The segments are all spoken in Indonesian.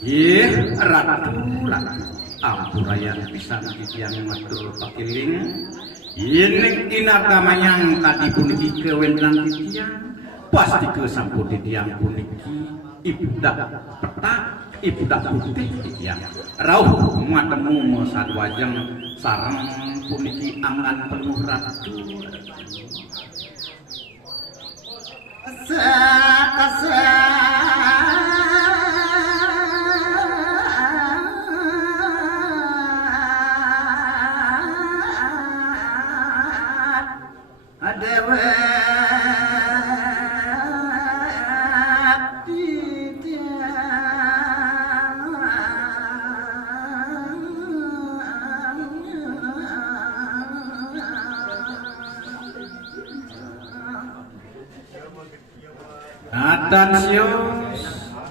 Ratu ampurayan pisan titiang matur pakiling ini kinargamayang tadi puniki kewenang titiang pasti kesampun titiang puniki ibudak petak ibudak putih titiang rauh matemu sadwajeng sareng puniki angan penuh ratu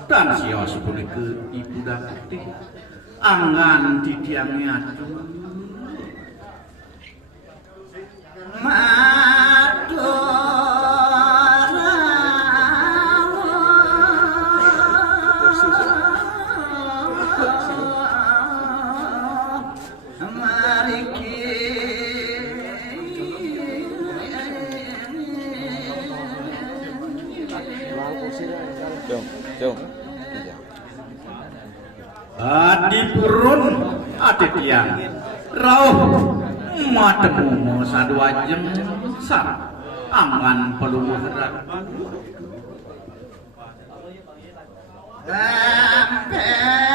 dan sios puniki ibu putih angan titiangnya dipurun aditya rauh matemu sadwajeng sareng angan pelumuh ratu dampen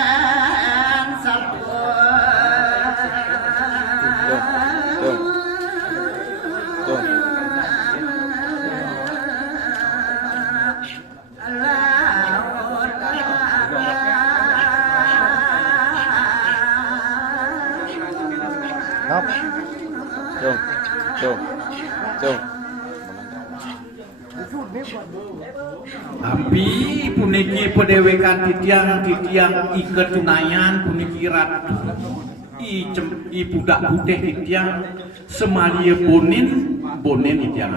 tapi puniki pedewekan titiang iket tunayan puniki ratu budak putih titiang semalia bonin titiang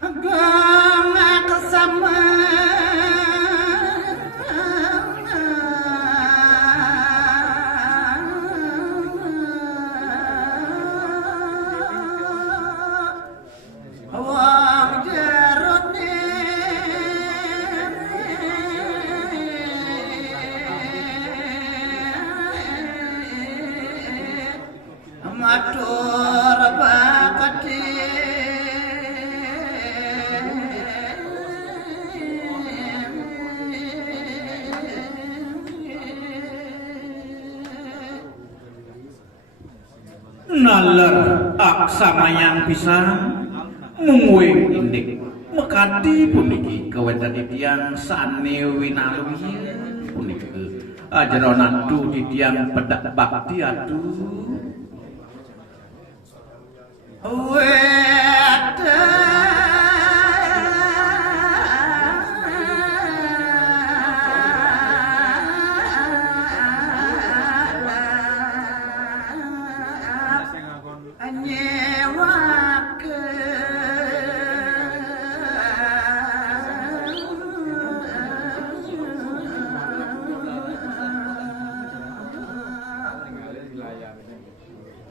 agama kesama nalar aksamayang pisang mungwing indik mekati puniki kewentan titiang sane winaluhi puniki ajaran adu titiang pedak bakti adu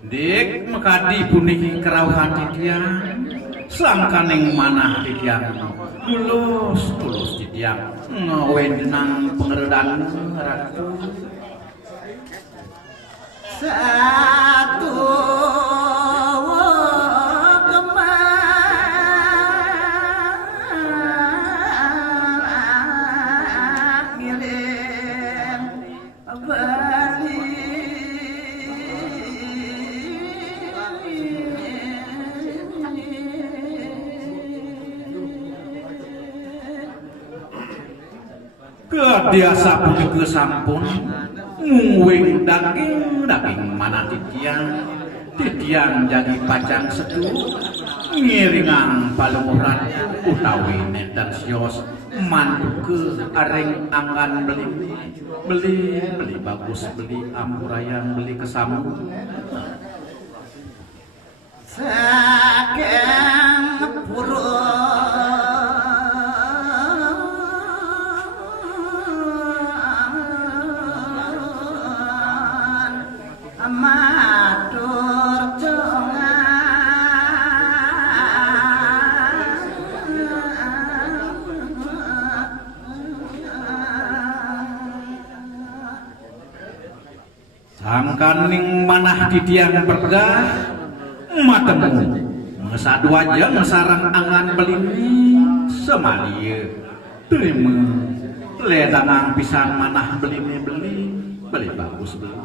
dik mekadi puniki kerawuhan titiang selangkaning manah titiang tulus titiang ngewenang pengeredan ratu satu biasa puniki sampun ngungwing daging mana titiang jadi pacang seduh ngiringan palumuran utawi nenten sios manduke areng angan beli bagus beli ampurayan beli kesamu saking purun sangkaning manah di tiang perdah matemu ngesadu aja ngesarang angan belini semalia terima ledanang pisan manah beli beli bagus beli